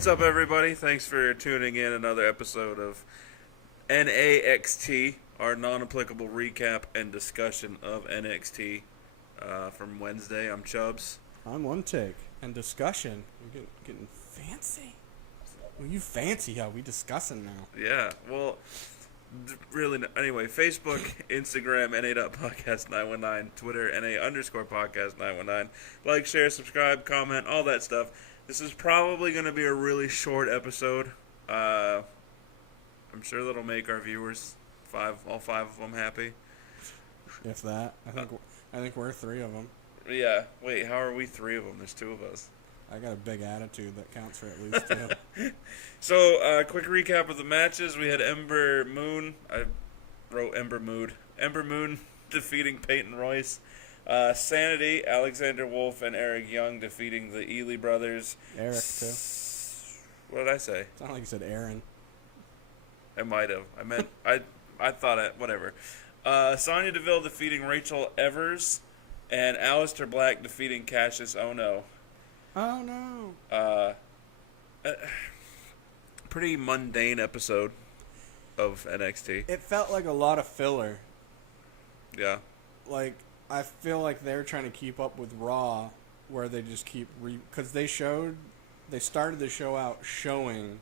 What's up, everybody? Thanks for tuning in another episode of NAXT, our non-applicable recap and discussion of NXT from Wednesday. I'm Chubbs. On one take and discussion. We're getting fancy. Well, you fancy how we discussing now. Yeah, well, really, anyway, Facebook, Instagram, NA.podcast919, Twitter, NA_podcast919. Like, share, subscribe, comment, all that stuff. This is probably going to be a really short episode. I'm sure that'll make our viewers, all five of them, happy. If that. I think we're three of them. Yeah. Wait, how are we three of them? There's two of us. I got a big attitude that counts for at least two. So, quick recap of the matches. We had Ember Moon. I wrote Ember Mood. Ember Moon defeating Peyton Royce. Sanity, Alexander Wolf, and Eric Young defeating the Ely brothers. Eric, too. What did I say? Sounded like you said Aaron. I might have. I meant, I thought it, whatever. Sonya Deville defeating Rachel Evers, and Aleister Black defeating Cassius. Oh no. Oh no. Pretty mundane episode of NXT. It felt like a lot of filler. Yeah. Like, I feel like they're trying to keep up with Raw, where they just keep because they started the show out showing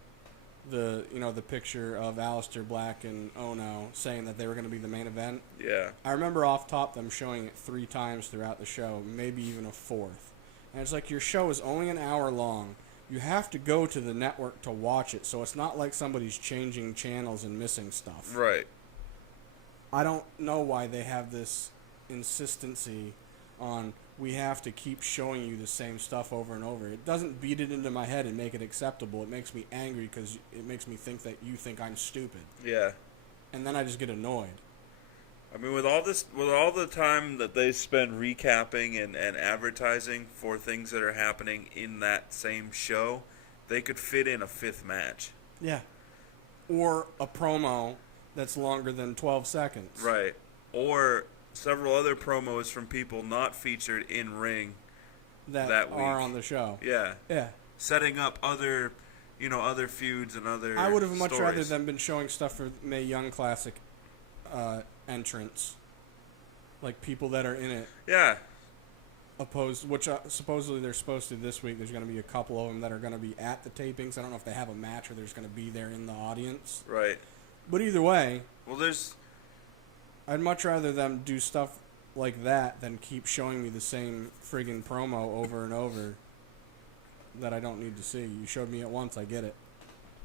the picture of Aleister Black and Ono saying that they were going to be the main event. Yeah. I remember off top them showing it 3 times throughout the show, maybe even a 4th. And it's like, your show is only an hour long. You have to go to the network to watch it, so it's not like somebody's changing channels and missing stuff. Right. I don't know why they have this insistency on, we have to keep showing you the same stuff over and over. It doesn't beat it into my head and make it acceptable. It makes me angry because it makes me think that you think I'm stupid. Yeah. And then I just get annoyed. I mean, with all the time that they spend recapping and advertising for things that are happening in that same show, they could fit in a 5th match. Yeah. Or a promo that's longer than 12 seconds. Right. Or several other promos from people not featured in ring that week. Are on the show. Yeah. Yeah. Setting up other feuds and other I would have much stories. rather them been showing stuff for Mae Young Classic entrance. Like, people that are in it. Yeah. Which supposedly they're supposed to this week. There's going to be a couple of them that are going to be at the tapings. I don't know if they have a match or they're just going to be there in the audience. Right. But either way, Well, I'd much rather them do stuff like that than keep showing me the same friggin' promo over and over that I don't need to see. You showed me it once, I get it.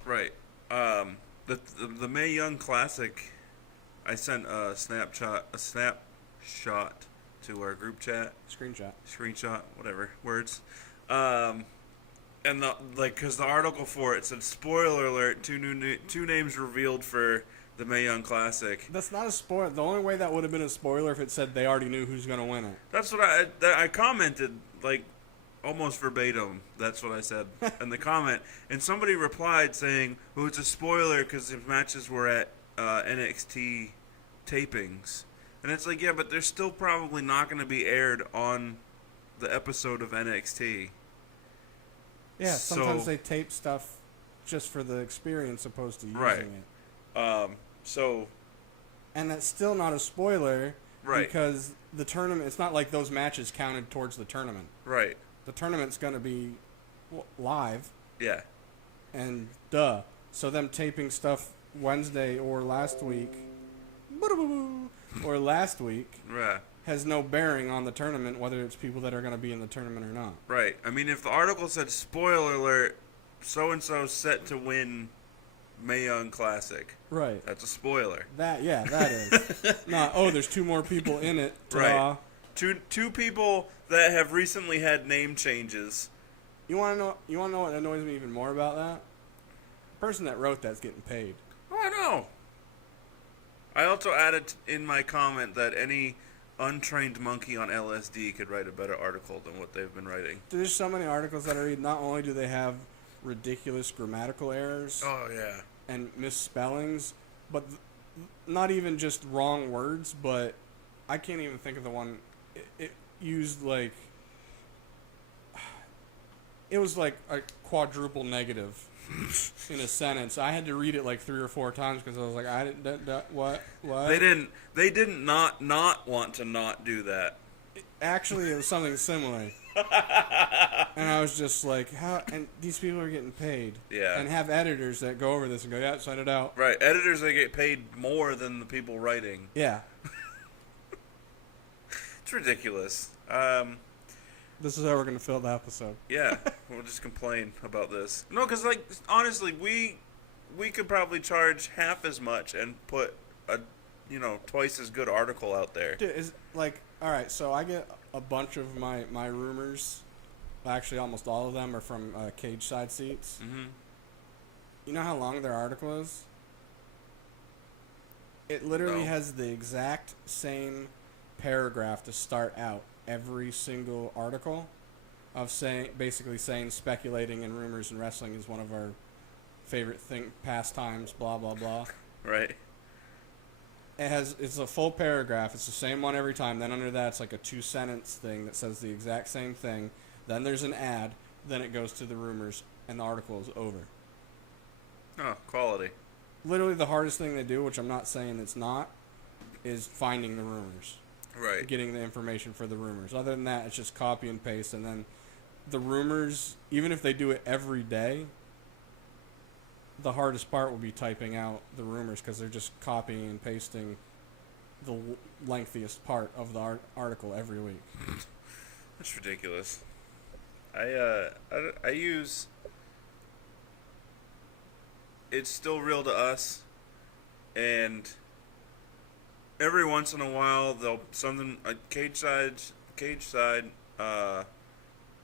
Right. The Mae Young Classic, I sent a snapshot to our group chat. Screenshot, whatever, words. And because the article for it said, spoiler alert, two names revealed for the Mae Young Classic. That's not a spoiler. The only way that would have been a spoiler if it said they already knew who's going to win it. That's what I commented, like, almost verbatim. That's what I said in the comment. And somebody replied saying, well, it's a spoiler because the matches were at NXT tapings. And it's like, yeah, but they're still probably not going to be aired on the episode of NXT. Yeah, sometimes they tape stuff just for the experience opposed to using it. And that's still not a spoiler, right? Because the tournament, it's not like those matches counted towards the tournament. Right. The tournament's going to be live. Yeah. And so them taping stuff Wednesday or last week, Yeah. has no bearing on the tournament, whether it's people that are going to be in the tournament or not. Right. I mean, if the article said, spoiler alert, so-and-so set to win Mae Young Classic. Right. That's a spoiler. That is. There's 2 more people in it. Right. Two people that have recently had name changes. You want to know what annoys me even more about that? The person that wrote that's getting paid. Oh, I know. I also added in my comment that any untrained monkey on LSD could write a better article than what they've been writing. There's so many articles that I read. Not only do they have ridiculous grammatical errors. Oh, yeah. And misspellings, but not even just wrong words, but I can't even think of the one. It used, like, it was like a quadruple negative in a sentence. I had to read it like 3 or 4 times because I was like, I didn't. What? They didn't not want to not do that. Actually, it was something similar. And I was just like, how? And these people are getting paid. Yeah. And have editors that go over this and go, yeah, send it out. Right. Editors, they get paid more than the people writing. Yeah. It's ridiculous. This is how we're going to fill the episode. Yeah. We'll just complain about this. No, because, like, honestly, we could probably charge half as much and put a, twice as good article out there. Dude, is like, all right, so I get a bunch of my rumors. Actually, almost all of them are from Cage Side Seats. Mm-hmm. You know how long their article is? It literally has the exact same paragraph to start out every single article of basically saying speculating and rumors and wrestling is one of our favorite pastimes, blah, blah, blah. Right. It's a full paragraph. It's the same one every time. Then under that, it's like a 2-sentence thing that says the exact same thing. Then there's an ad. Then it goes to the rumors, and the article is over. Oh, quality. Literally the hardest thing they do, which I'm not saying it's not, is finding the rumors. Right. Getting the information for the rumors. Other than that, it's just copy and paste. And then the rumors, even if they do it every day, the hardest part will be typing out the rumors because they're just copying and pasting the lengthiest part of the article every week. That's ridiculous. I use It's Still Real to Us, and every once in a while they'll Cage Side.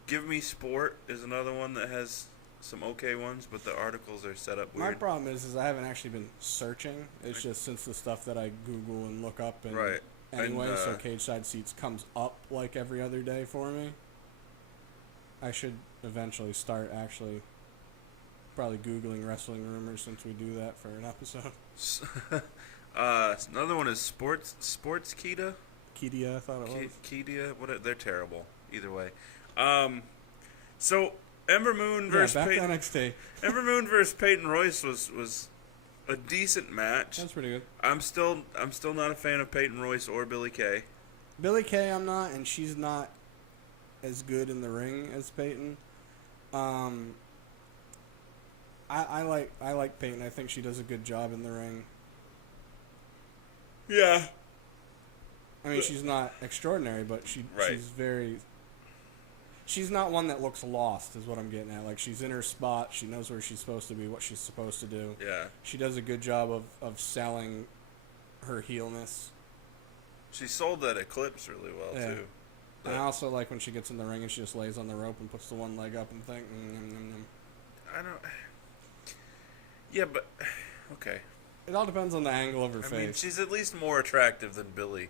Give Me Sport is another one that has some okay ones, but the articles are set up weird. My problem is I haven't actually been searching. It's just since the stuff that I Google and look up and right. Anyway, And, so Cage Side Seats comes up like every other day for me. I should eventually start actually probably Googling wrestling rumors since we do that for an episode. Another one is Sports Kita. Kedia, I thought it was. Kedia, they're terrible. Either way. So Ember Moon versus back Peyton. to NXT. Ember Moon versus Peyton Royce was a decent match. That's pretty good. I'm still not a fan of Peyton Royce or Billie Kay. Billie Kay, I'm not, and she's not as good in the ring as Peyton. I like Peyton. I think she does a good job in the ring. Yeah. I mean, she's not extraordinary, but she's very. She's not one that looks lost, is what I'm getting at. Like, she's in her spot. She knows where she's supposed to be, what she's supposed to do. Yeah. She does a good job of selling her heelness. She sold that Eclipse really well, too. And I also like when she gets in the ring and she just lays on the rope and puts the one leg up and think. I don't. Yeah, but okay. It all depends on the angle of her face. I mean, she's at least more attractive than Billie.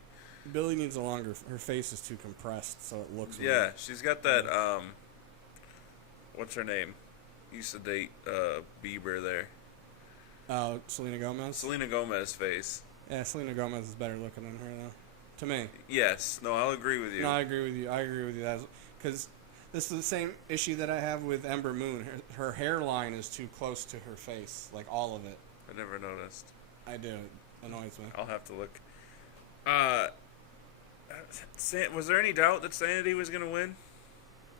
Billie needs a longer. Her face is too compressed, so it looks. Yeah, weird. she's got that. What's her name? Used to date Bieber there. Oh, Selena Gomez. Selena Gomez face. Yeah, Selena Gomez is better looking than her though. To me. Yes. No, I'll agree with you. No, I agree with you. That's because this is the same issue that I have with Ember Moon. Her hairline is too close to her face, like all of it. I never noticed. I do. It annoys me. I'll have to look. Was there any doubt that Sanity was going to win?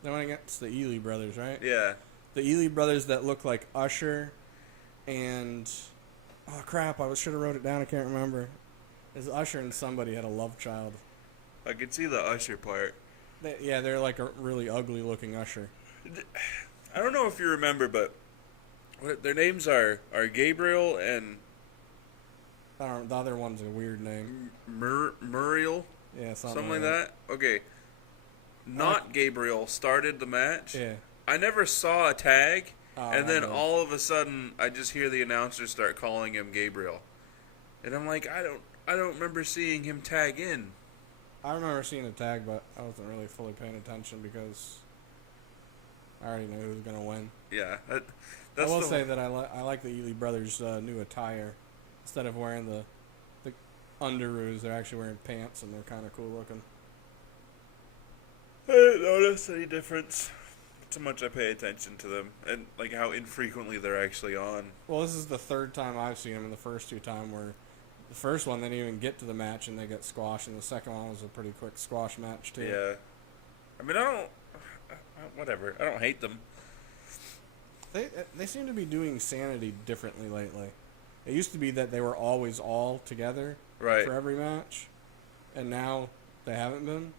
They went against the Ely brothers, right? Yeah. The Ely brothers that look like Usher and... Oh, crap. I should have wrote it down. I can't remember. It's Usher and somebody had a love child. I could see the Usher part. They're like a really ugly-looking Usher. I don't know if you remember, but their names are Gabriel and... The other one's a weird name. Muriel? Yeah, something like that. Okay. Not Gabriel started the match. Yeah. I never saw a tag, and then all of a sudden, I just hear the announcer start calling him Gabriel, and I'm like, I don't remember seeing him tag in. I remember seeing a tag, but I wasn't really fully paying attention because I already knew who was gonna win. Yeah, I will say that I like the Ely brothers' new attire. Instead of wearing the underoos, they're actually wearing pants, and they're kind of cool looking. I didn't notice any difference. so much I pay attention to them and like how infrequently they're actually on. Well, this is the third time I've seen them. In the first two times, where the first one they didn't even get to the match and they got squashed, and the second one was a pretty quick squash match too. Yeah, I mean whatever. I don't hate them. They seem to be doing Sanity differently lately. It used to be that they were always all together Right. for every match, and now they haven't been.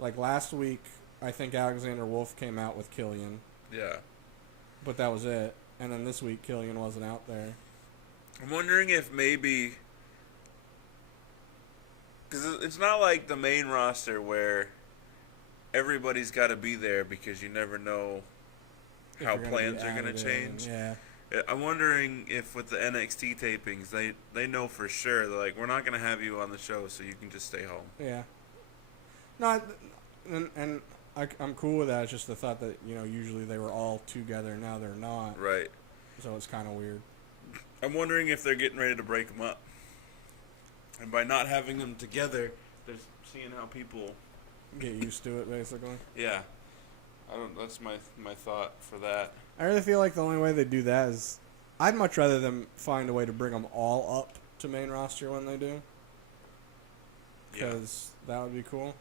Like last week, I think Alexander Wolf came out with Killian, Yeah. but that was it. And then this week, Killian wasn't out there. I'm wondering if maybe... Because it's not like the main roster where everybody's got to be there because you never know If how you're gonna plans be are going added to change. in, yeah. I'm wondering if with the NXT tapings, they know for sure. They're like, we're not going to have you on the show, so you can just stay home. Yeah. No, and I'm cool with that. It's just the thought that, usually they were all together. Now they're not. Right. So it's kind of weird. I'm wondering if they're getting ready to break them up. And by not having them together, they're seeing how people... Get used to it, basically. Yeah. That's my thought for that. I really feel like the only way they do that is... I'd much rather them find a way to bring them all up to main roster when they do. Because that would be cool.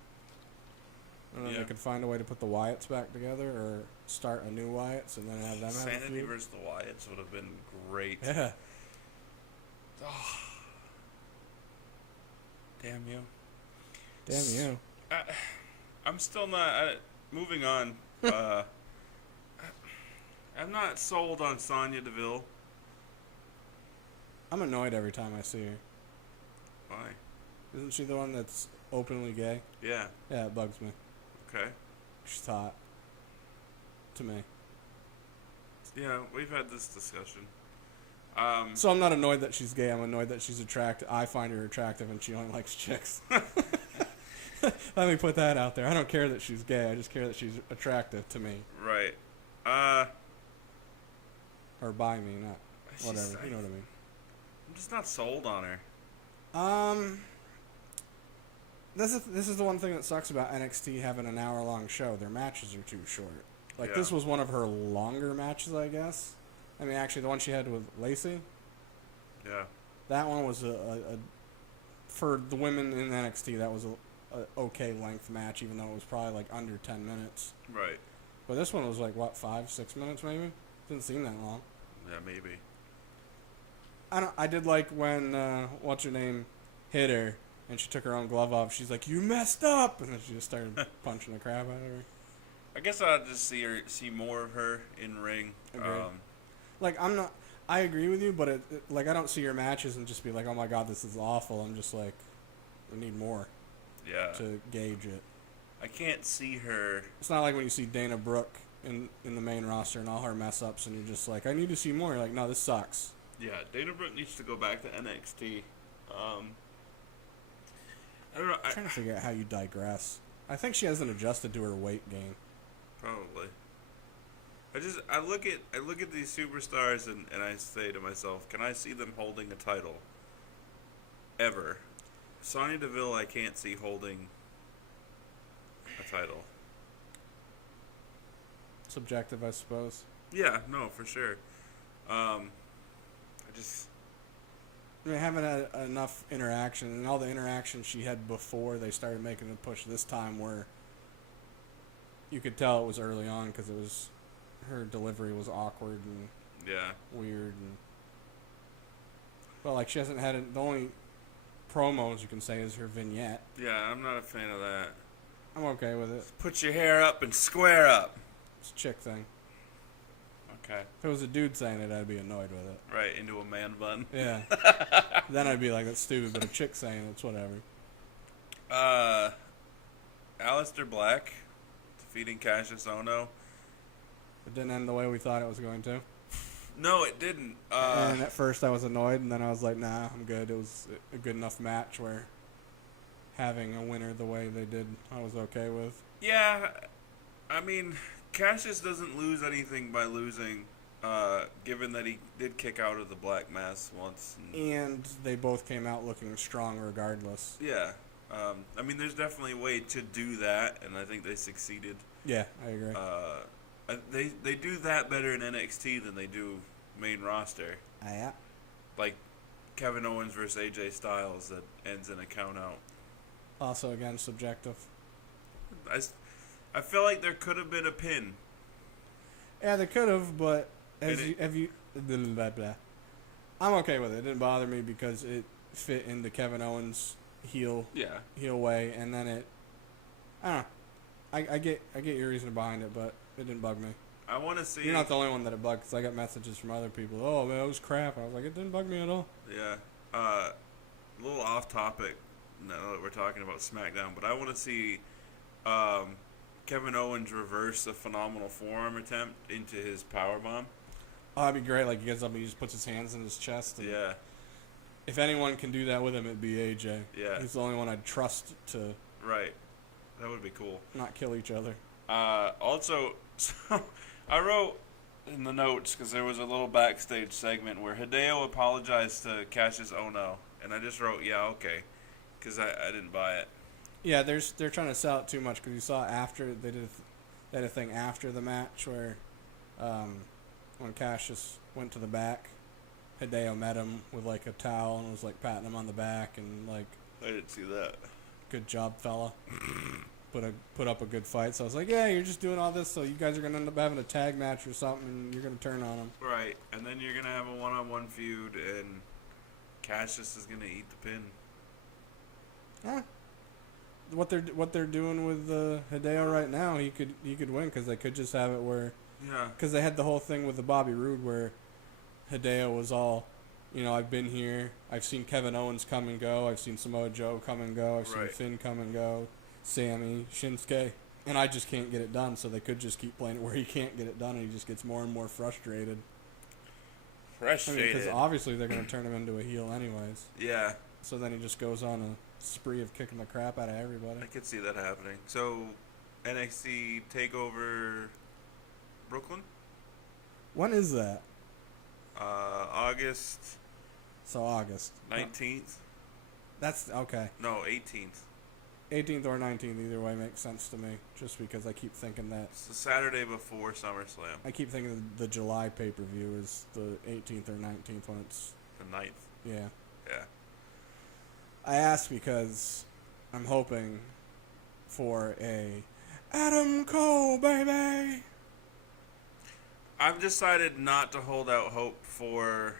And then they could find a way to put the Wyatts back together or start a new Wyatts and then have them have a Sanity feud. versus the Wyatts would have been great. Yeah. Oh. Damn you. Damn you. I'm still not... moving on. I'm not sold on Sonya Deville. I'm annoyed every time I see her. Why? Isn't she the one that's openly gay? Yeah. Yeah, it bugs me. Okay. She's hot. To me. Yeah, we've had this discussion. So I'm not annoyed that she's gay. I'm annoyed that she's attractive. I find her attractive and she only likes chicks. Let me put that out there. I don't care that she's gay. I just care that she's attractive to me. Right. Or by me, not whatever. You know what I mean. I'm just not sold on her. This is the one thing that sucks about NXT having an hour-long show. Their matches are too short. Like, this was one of her longer matches, I guess. I mean, actually, the one she had with Lacey. Yeah. That one was a for the women in NXT, that was a okay length match, even though it was probably, like, under 10 minutes. Right. But this one was, like, what, 5-6 minutes, maybe? Didn't seem that long. Yeah, maybe. I did like when, what's-her-name hit her, and she took her own glove off. She's like, "You messed up!" And then she just started punching the crap out of her. I guess I'll just see more of her in ring. Like, I agree with you, but like, I don't see her matches and just be like, "Oh my god, this is awful." I'm just like, we need more. Yeah. To gauge it. I can't see her. It's not like when you see Dana Brooke in the main roster and all her mess ups, and you're just like, "I need to see more." You're like, "No, this sucks." Yeah, Dana Brooke needs to go back to NXT. I don't know. I'm trying to figure out how you digress. I think she hasn't adjusted to her weight gain. Probably. I look at these superstars and I say to myself, can I see them holding a title? Ever. Sonya Deville, I can't see holding a title. Subjective, I suppose. Yeah, no, for sure. I mean, haven't had enough interaction, and all the interaction she had before they started making the push this time, where you could tell it was early on because it was her delivery was awkward and weird, and well, like she hasn't had the only promos you can say is her vignette. Yeah, I'm not a fan of that. I'm okay with it. Put your hair up and square up. It's a chick thing. Okay. If it was a dude saying it, I'd be annoyed with it. Right, into a man bun. Yeah. Then I'd be like, that's stupid, but a chick saying it's whatever. Aleister Black defeating Cassius Ohno. It didn't end the way we thought it was going to. No, it didn't. And at first I was annoyed, and then I was like, nah, I'm good. It was a good enough match where having a winner the way they did, I was okay with. Yeah, I mean, Cassius doesn't lose anything by losing, given that he did kick out of the Black Mass once. And they both came out looking strong regardless. Yeah. I mean, there's definitely a way to do that, and I think they succeeded. Yeah, I agree. They do that better in NXT than they do main roster. Yeah. Like Kevin Owens versus AJ Styles that ends in a count out. Also, again, subjective. I feel like there could have been a pin. Yeah, they could have, but have you blah, blah. I'm okay with it. It didn't bother me because it fit into Kevin Owens' heel way, and then I don't know. I get your reason behind it, but it didn't bug me. I want to see. You're not the only one that it bugged, because I got messages from other people. Oh man, it was crap. I was like, it didn't bug me at all. Yeah. A little off topic now that we're talking about SmackDown, but I want to see Kevin Owens reverse a phenomenal forearm attempt into his powerbomb. Oh, that'd be great. Like, he gets up and he just puts his hands in his chest. And yeah. If anyone can do that with him, it'd be AJ. Yeah. He's the only one I'd trust to. Right. That would be cool. Not kill each other. Also, so I wrote in the notes, because there was a little backstage segment where Hideo apologized to Cassius Ohno, and I just wrote, yeah, okay, because I didn't buy it. Yeah, they're trying to sell it too much, because you saw after they had a thing after the match where when Cassius went to the back, Hideo met him with like a towel and was like patting him on the back and like, I didn't see that. Good job, fella. Put up a good fight. So I was like, yeah, you're just doing all this so you guys are going to end up having a tag match or something and you're going to turn on him. Right. And then you're going to have a one-on-one feud and Cassius is going to eat the pin. Huh. What they're doing with Hideo right now, he could win, because they could just have it where, because they had the whole thing with the Bobby Roode where Hideo was all, I've been here, I've seen Kevin Owens come and go, I've seen Samoa Joe come and go, I've seen Finn come and go, Sammy, Shinsuke, and I just can't get it done. So they could just keep playing it where he can't get it done, and he just gets more and more frustrated. Because obviously they're going to turn him into a heel anyways. Yeah. So then he just goes on a spree of kicking the crap out of everybody. I could see that happening. So, NXT TakeOver Brooklyn? When is that? August. So August 19th. That's okay. No, 18th. 18th or 19th, either way makes sense to me. Just because I keep thinking that it's the Saturday before SummerSlam. I keep thinking the July pay-per-view is the 18th or 19th when it's the 9th. Yeah. Yeah. I asked because I'm hoping for a Adam Cole, baby. I've decided not to hold out hope for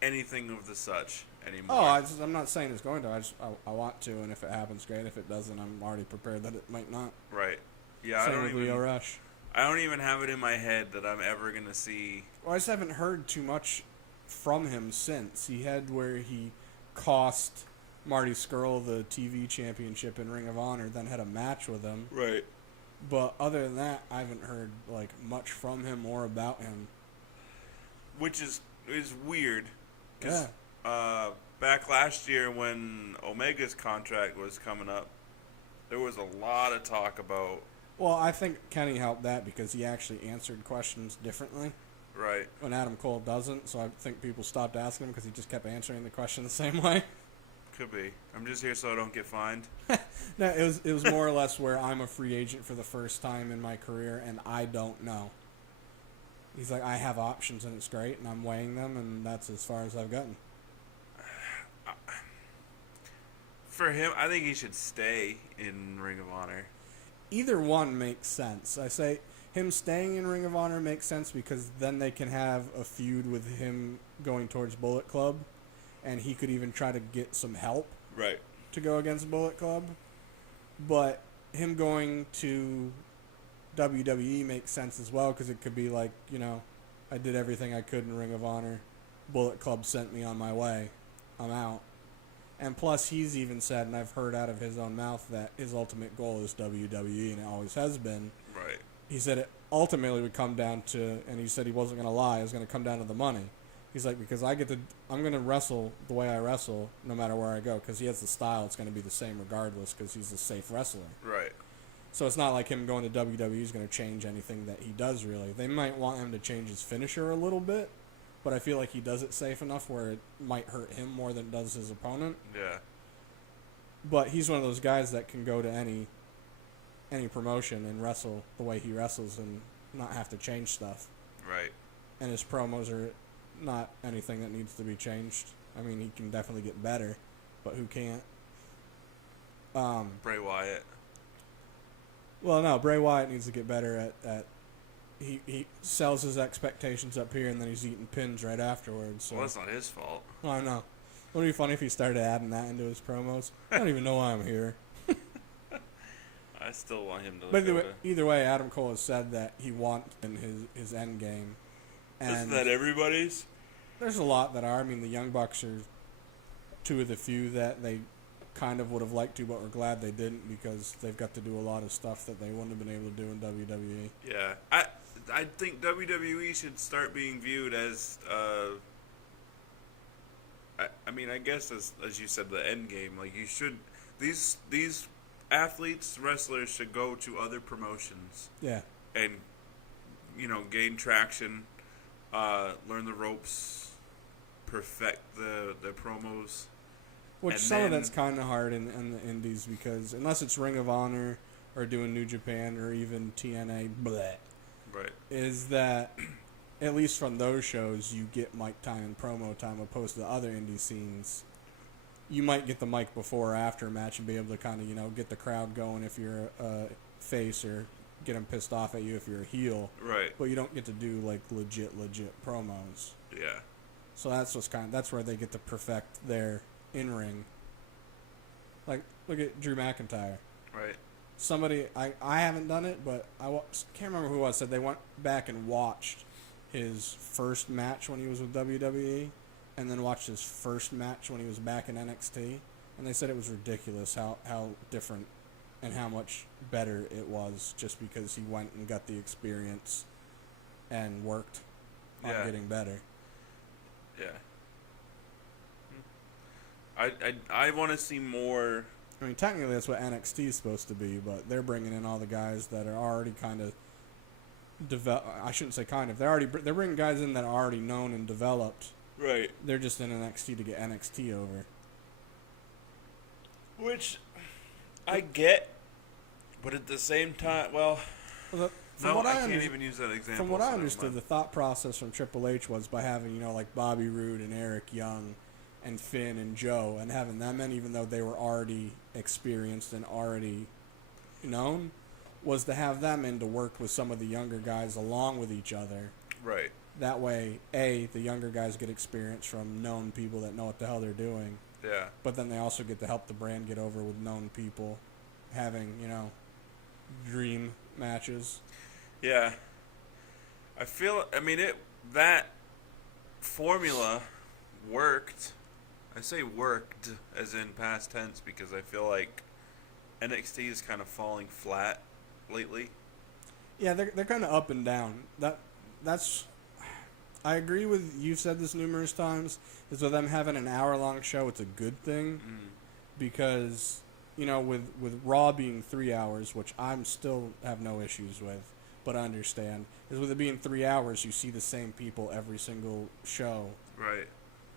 anything of the such anymore. Oh, I'm not saying it's going to. I want to, and if it happens, great. If it doesn't, I'm already prepared that it might not. Right. Yeah, Same with Leo Rush. I don't even have it in my head that I'm ever going to see. Well, I just haven't heard too much from him since. He had where he cost Marty Scurll the TV championship in Ring of Honor, then had a match with him. Right. But other than that, I haven't heard like much from him or about him. Which is weird. Cause, back last year when Omega's contract was coming up, there was a lot of talk about... Well, I think Kenny helped that because he actually answered questions differently. Right. When Adam Cole doesn't, so I think people stopped asking him because he just kept answering the question the same way. Could be. I'm just here so I don't get fined. No, it was more or less where I'm a free agent for the first time in my career and I don't know. He's like, I have options and it's great, and I'm weighing them, and that's as far as I've gotten. For him, I think he should stay in Ring of Honor. Either one makes sense. I say him staying in Ring of Honor makes sense because then they can have a feud with him going towards Bullet Club, and he could even try to get some help to go against Bullet Club. But him going to WWE makes sense as well because it could be like, I did everything I could in Ring of Honor. Bullet Club sent me on my way. I'm out. And plus, he's even said, and I've heard out of his own mouth, that his ultimate goal is WWE, and it always has been. Right. He said it ultimately would come down to, and he said he wasn't going to lie, it was going to come down to the money. He's like, because I'm going to wrestle the way I wrestle no matter where I go, because he has the style, it's going to be the same regardless, because he's a safe wrestler. Right. So it's not like him going to WWE is going to change anything that he does, really. They might want him to change his finisher a little bit, but I feel like he does it safe enough where it might hurt him more than it does his opponent. Yeah. But he's one of those guys that can go to any promotion and wrestle the way he wrestles and not have to change stuff. Right. And his promos are not anything that needs to be changed. I mean, he can definitely get better, but who can't? Bray Wyatt. Well, no, Bray Wyatt needs to get better at he sells his expectations up here and then he's eating pins right afterwards. So. Well, that's not his fault. Oh, I know. Wouldn't it be funny if he started adding that into his promos? I don't even know why I'm here. I still want him to. But either way, Adam Cole has said that he wants in his end game. And isn't that everybody's? There's a lot that are. I mean, the Young Bucks are two of the few that they kind of would have liked to, but were glad they didn't because they've got to do a lot of stuff that they wouldn't have been able to do in WWE. Yeah, I think WWE should start being viewed as. I mean, I guess as you said, the end game. Like you should these athletes, wrestlers should go to other promotions. Yeah. And gain traction, learn the ropes, perfect the promos. Which and some of that's kind of hard in the indies because unless it's Ring of Honor or doing New Japan or even TNA, bleh, right, is that at least from those shows you get mic time and promo time opposed to the other indie scenes. You might get the mic before or after a match and be able to kind of get the crowd going if you're a face or get them pissed off at you if you're a heel. Right. But you don't get to do like legit promos. Yeah. So that's where they get to perfect their in-ring. Like, look at Drew McIntyre. Right. Somebody, I haven't done it, but can't remember who it was, said they went back and watched his first match when he was with WWE and then watched his first match when he was back in NXT. And they said it was ridiculous how different and how much better it was just because he went and got the experience and worked on getting better. Yeah. I want to see more. I mean, technically that's what NXT is supposed to be, but they're bringing in all the guys that are already kind of I shouldn't say kind of. They're bringing guys in that are already known and developed. Right. They're just in NXT to get NXT over. Which I get, but at the same time, well I can't even use that example. From what I understood, the thought process from Triple H was by having, like Bobby Roode and Eric Young and Finn and Joe and having them in, even though they were already experienced and already known, was to have them in to work with some of the younger guys along with each other. Right. That way, the younger guys get experience from known people that know what the hell they're doing. Yeah. But then they also get to help the brand get over with known people having, dream matches. Yeah. That formula worked. I say worked as in past tense because I feel like NXT is kind of falling flat lately. Yeah, they're kind of up and down. That's I agree with, you've said this numerous times, is with them having an hour-long show, it's a good thing. Because, with Raw being 3 hours, which I'm still have no issues with, but I understand, is with it being 3 hours, you see the same people every single show. Right.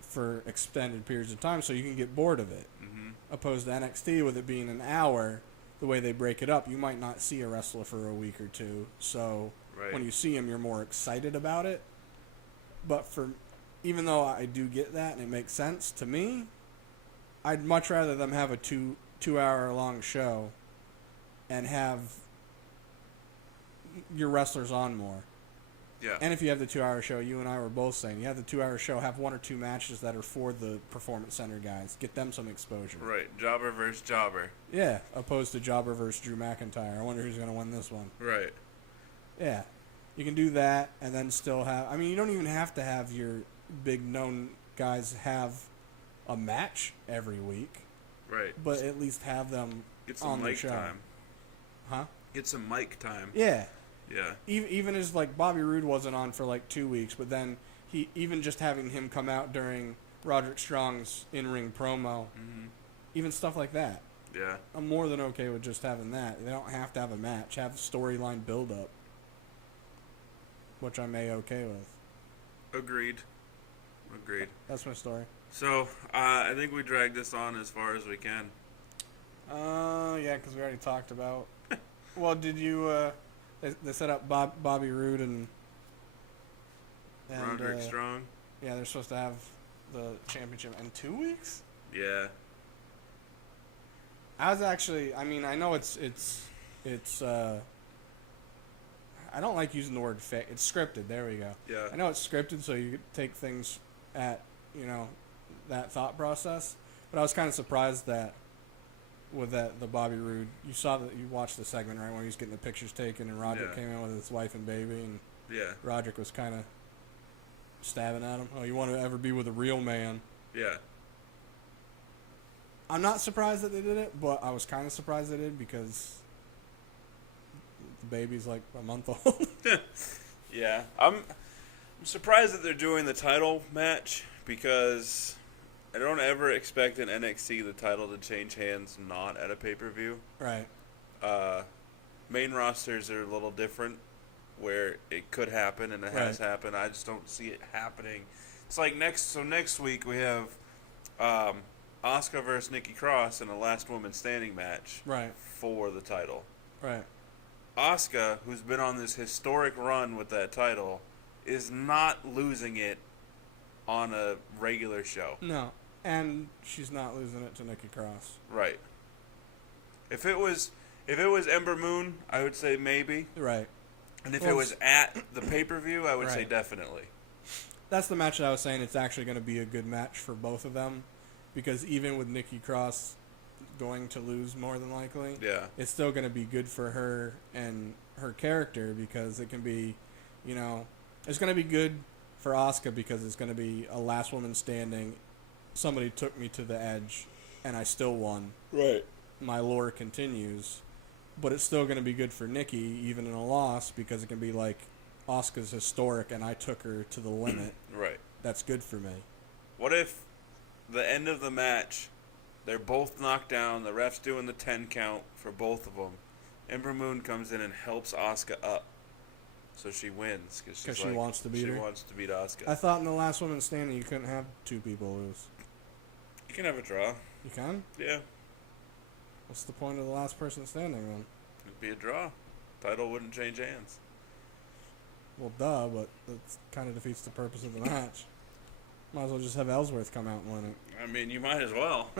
For extended periods of time, so you can get bored of it. Mm-hmm. Opposed to NXT, with it being an hour, the way they break it up, you might not see a wrestler for a week or two. So when you see him, you're more excited about it. But even though I do get that and it makes sense to me, I'd much rather them have a two-hour long show and have your wrestlers on more. Yeah. And if you have the 2 hour show, you and I were both saying, you have the 2 hour show, have 1 or 2 matches that are for the Performance Center guys. Get them some exposure. Right. Jobber versus Jobber. Yeah, opposed to Jobber versus Drew McIntyre. I wonder who's going to win this one. Right. Yeah. You can do that and then still have... I mean, you don't even have to have your big known guys have a match every week. Right. But at least have them on the show. Get some mic time. Huh? Get some mic time. Yeah. Yeah. Even as, like, Bobby Roode wasn't on for, 2 weeks, but then even just having him come out during Roderick Strong's in-ring promo, even stuff like that. Yeah. I'm more than okay with just having that. They don't have to have a match. Have storyline build-up, which I'm okay with. Agreed. That's my story. So, I think we dragged this on as far as we can. Yeah, because we already talked about. Well, did you? They set up Bobby Roode and Roderick Strong. Yeah, they're supposed to have the championship in 2 weeks. Yeah. I was actually. I mean, I know it's. I don't like using the word fake. It's scripted. There we go. Yeah. I know it's scripted, so you take things at that thought process. But I was kind of surprised that with the Bobby Roode, you watched the segment right when he was getting the pictures taken, and Roderick came in with his wife and baby, and Roderick was kind of stabbing at him. Oh, you want to ever be with a real man? Yeah. I'm not surprised that they did it, but I was kind of surprised they did because the baby's like a month old. Yeah, I'm surprised that they're doing the title match because I don't ever expect in NXT the title to change hands not at a pay-per-view. Right. Main rosters are a little different where it could happen and it has happened. I just don't see it happening. It's like next week we have Asuka versus Nikki Cross in a last woman standing match for the title. Right. Asuka, who's been on this historic run with that title, is not losing it on a regular show. No. And she's not losing it to Nikki Cross. Right. If it was Ember Moon, I would say maybe. Right. And if it was at the pay-per-view, I would say definitely. That's the match that I was saying. It's actually going to be a good match for both of them. Because even with Nikki Cross going to lose more than likely, it's still going to be good for her and her character because it can be, it's going to be good for Asuka because it's going to be a last woman standing. Somebody took me to the edge, and I still won. Right. My lore continues, but it's still going to be good for Nikki, even in a loss, because it can be like Asuka's historic, and I took her to the limit. Right. That's good for me. What if the end of the match, they're both knocked down, the ref's doing the 10 count for both of them. Ember Moon comes in and helps Asuka up. So she wins. Because she wants to beat her? She wants to beat Asuka. I thought in the last woman standing you couldn't have two people lose. You can have a draw. You can? Yeah. What's the point of the last person standing then? It'd be a draw. Title wouldn't change hands. Well, duh, but that kind of defeats the purpose of the match. Might as well just have Ellsworth come out and win it. I mean, you might as well.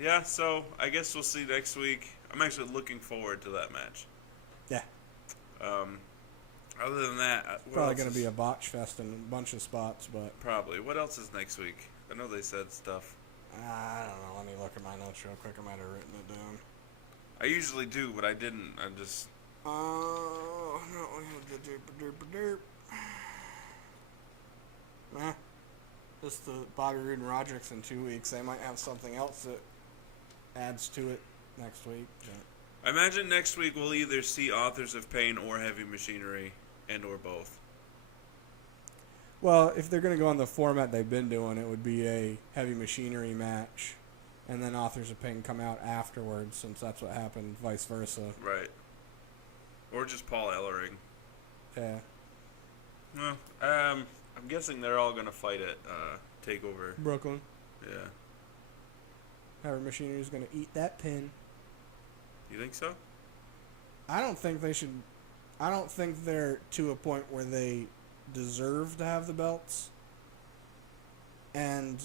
Yeah, so I guess we'll see next week. I'm actually looking forward to that match. Yeah. Other than that, probably going to be a botch fest in a bunch of spots, but probably. What else is next week? I know they said stuff. I don't know. Let me look at my notes real quick. I might have written it down. I usually do, but I didn't. I just. No. Nah. Just the Bobby Roode and Roderick's in 2 weeks. They might have something else that adds to it next week. But. I imagine next week we'll either see Authors of Pain or Heavy Machinery, and or both. Well, if they're going to go on the format they've been doing, it would be a Heavy Machinery match, and then Authors of Pain come out afterwards, since that's what happened, vice versa. Right. Or just Paul Ellering. Yeah. Well, I'm guessing they're all going to fight at TakeOver. Brooklyn. Yeah. Heavy Machinery is going to eat that pin. You think so? I don't think they should. I don't think they're to a point where they deserve to have the belts. And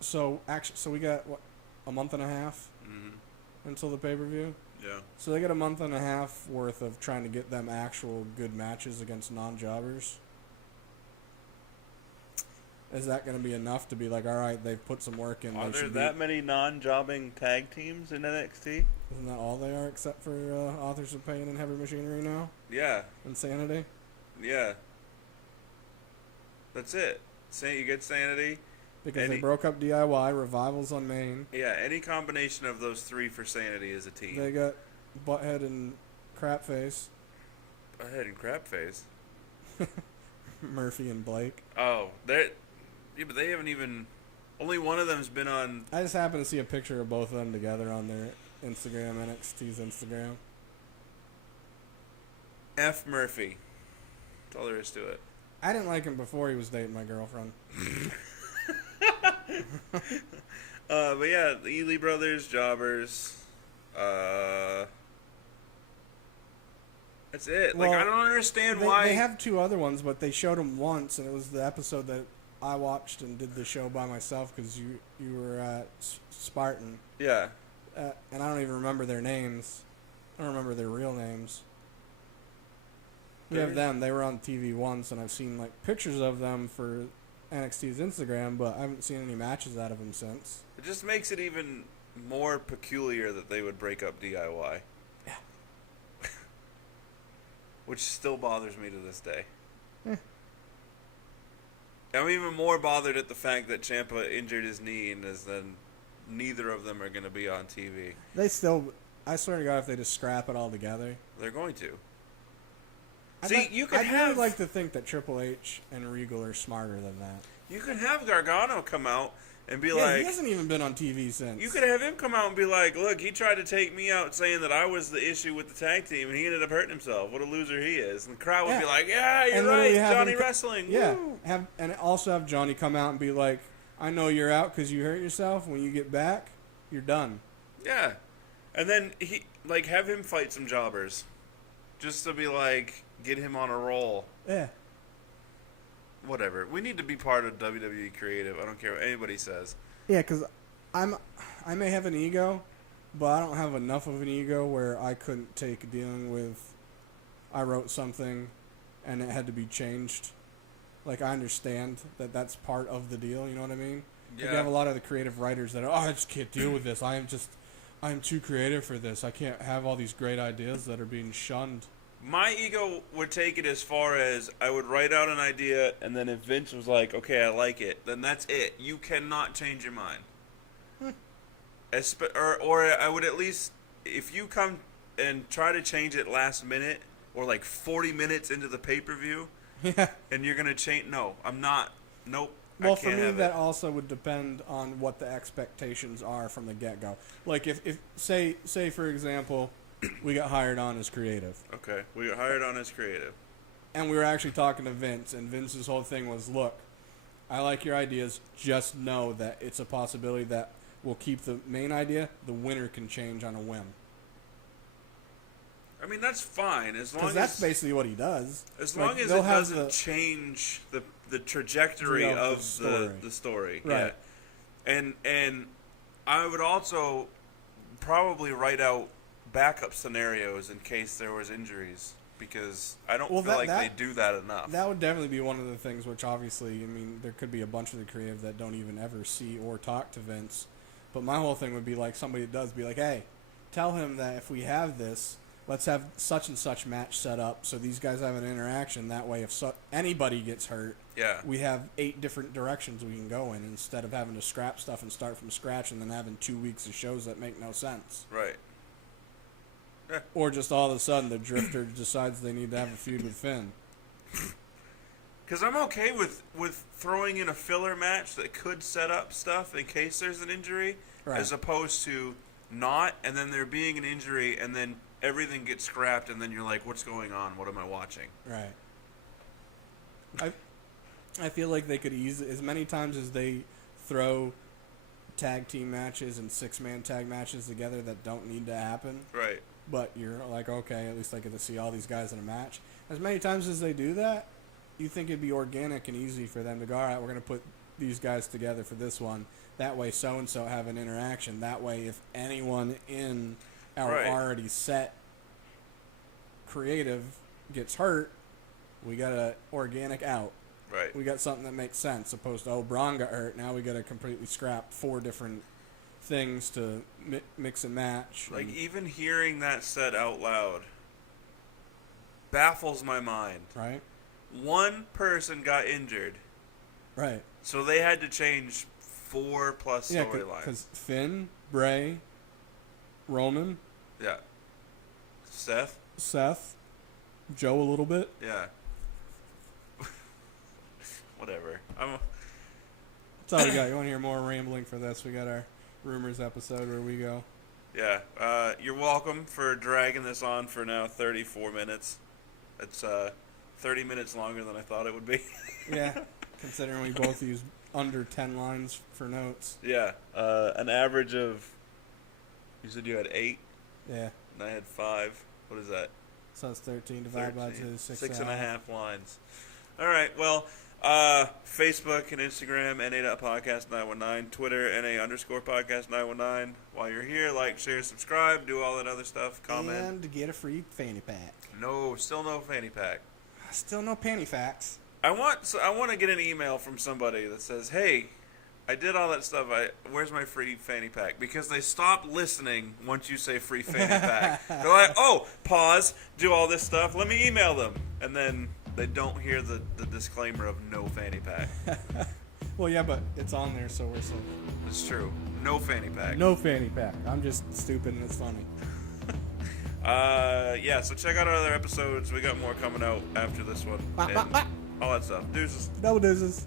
so we got a month and a half until the pay-per-view. Yeah. So they got a month and a half worth of trying to get them actual good matches against non-jobbers. Is that going to be enough to be like, all right, they've put some work in? Are there that many non-jobbing tag teams in NXT? Isn't that all they are except for Authors of Pain and Heavy Machinery now? Yeah. Insanity? Yeah. That's it. You get Sanity. Because they broke up DIY, Revival's on Main. Yeah, any combination of those three for Sanity is a team. They got Butthead and Crapface. Butthead and Crapface? Murphy and Blake. Oh, yeah, but they haven't even... Only one of them's been on... I just happened to see a picture of both of them together on their Instagram, NXT's Instagram. F. Murphy. That's all there is to it. I didn't like him before he was dating my girlfriend. But yeah, the Ely brothers, jobbers. That's it. Well, I don't understand why. They have two other ones, but they showed them once, and it was the episode that I watched and did the show by myself because you were at Spartan. Yeah. And I don't even remember their names. I don't remember their real names. We have them. They were on TV once, and I've seen like pictures of them for NXT's Instagram, but I haven't seen any matches out of them since. It just makes it even more peculiar that they would break up DIY. Yeah. Which still bothers me to this day. I'm even more bothered at the fact that Ciampa injured his knee, and then neither of them are going to be on TV. I swear to God, if they just scrap it all together. They're going to. I'd really like to think that Triple H and Regal are smarter than that. You could have Gargano come out and be he hasn't even been on TV since. You could have him come out and be like, look, he tried to take me out saying that I was the issue with the tag team, and he ended up hurting himself. What a loser he is. And the crowd would be like, yeah, you're right, Johnny Wrestling. Yeah, woo. and also have Johnny come out and be like, I know you're out because you hurt yourself. When you get back, you're done. Yeah. And then have him fight some jobbers. Just to be like, get him on a roll. Yeah. Whatever. We need to be part of WWE Creative. I don't care what anybody says. Yeah, because I may have an ego, but I don't have enough of an ego where I couldn't take dealing with I wrote something and it had to be changed. Like, I understand that that's part of the deal, you know what I mean? Yeah. Like, you have a lot of the creative writers that are, I just can't deal with this. I'm too creative for this. I can't have all these great ideas that are being shunned. My ego would take it as far as I would write out an idea, and then if Vince was like, okay, I like it, then that's it. You cannot change your mind. Or I would at least, if you come and try to change it last minute, or like 40 minutes into the pay-per-view, and you're going to change, no, I'm not, nope. Well, for me, that also would depend on what the expectations are from the get-go. Like, if say for example, we got hired on as creative. Okay, we got hired on as creative. And we were actually talking to Vince, and Vince's whole thing was, look, I like your ideas, just know that it's a possibility that we'll keep the main idea, the winner can change on a whim. I mean, that's fine, as long as... Because that's basically what he does. As long as it doesn't change the trajectory of the story. Right. Yeah. And I would also probably write out backup scenarios in case there was injuries, because I don't feel like they do that enough. That would definitely be one of the things, which obviously, I mean, there could be a bunch of the creative that don't even ever see or talk to Vince. But my whole thing would be like, somebody that does be like, hey, tell him that if we have this, let's have such and such match set up so these guys have an interaction. That way, if anybody gets hurt, we have 8 different directions we can go in instead of having to scrap stuff and start from scratch and then having 2 weeks of shows that make no sense. Right. Yeah. Or just all of a sudden the Drifter decides they need to have a feud with Finn. Because I'm okay with throwing in a filler match that could set up stuff in case there's an injury, as opposed to not, and then there being an injury, and then everything gets scrapped, and then you're like, what's going on? What am I watching? Right. I feel like they could as many times as they throw tag team matches and 6-man tag matches together that don't need to happen. Right. But you're like, okay, at least I get to see all these guys in a match. As many times as they do that, you think it'd be organic and easy for them to go, all right, we're going to put these guys together for this one. That way so-and-so have an interaction. That way if anyone in our already set creative gets hurt, we got an organic out. Right. We got something that makes sense, opposed to, Braun got hurt, now we got to completely scrap 4 different things to mix and match. Like, even hearing that said out loud baffles my mind. Right. One person got injured. Right. So they had to change 4+ storylines. Because Finn, Bray, Roman. Yeah. Seth, Joe a little bit. Yeah. Whatever. That's all we got. You want to hear more rambling for this? We got our rumors episode where we go. Yeah. You're welcome for dragging this on for now 34 minutes. It's 30 minutes longer than I thought it would be. Yeah. Considering we both use under 10 lines for notes. Yeah, an average of. You said you had 8. Yeah. And I had 5. What is that? So that's 13 divided by 2, 6.5 lines. All right. Well, Facebook and Instagram, NA.podcast919. Twitter, NA_podcast919. While you're here, like, share, subscribe, do all that other stuff. Comment. And get a free fanny pack. No, still no fanny pack. Still no panty facts. I want to get an email from somebody that says, "Hey, I did all that stuff. Where's my free fanny pack?" Because they stop listening once you say free fanny pack. They're like, "Oh, pause, do all this stuff. Let me email them," and then they don't hear the disclaimer of no fanny pack. Well, yeah, but it's on there, so we're safe. It's true. No fanny pack. No fanny pack. I'm just stupid and it's funny. Yeah, so check out our other episodes. We got more coming out after this one. And all that stuff. Deuces. Double deuces.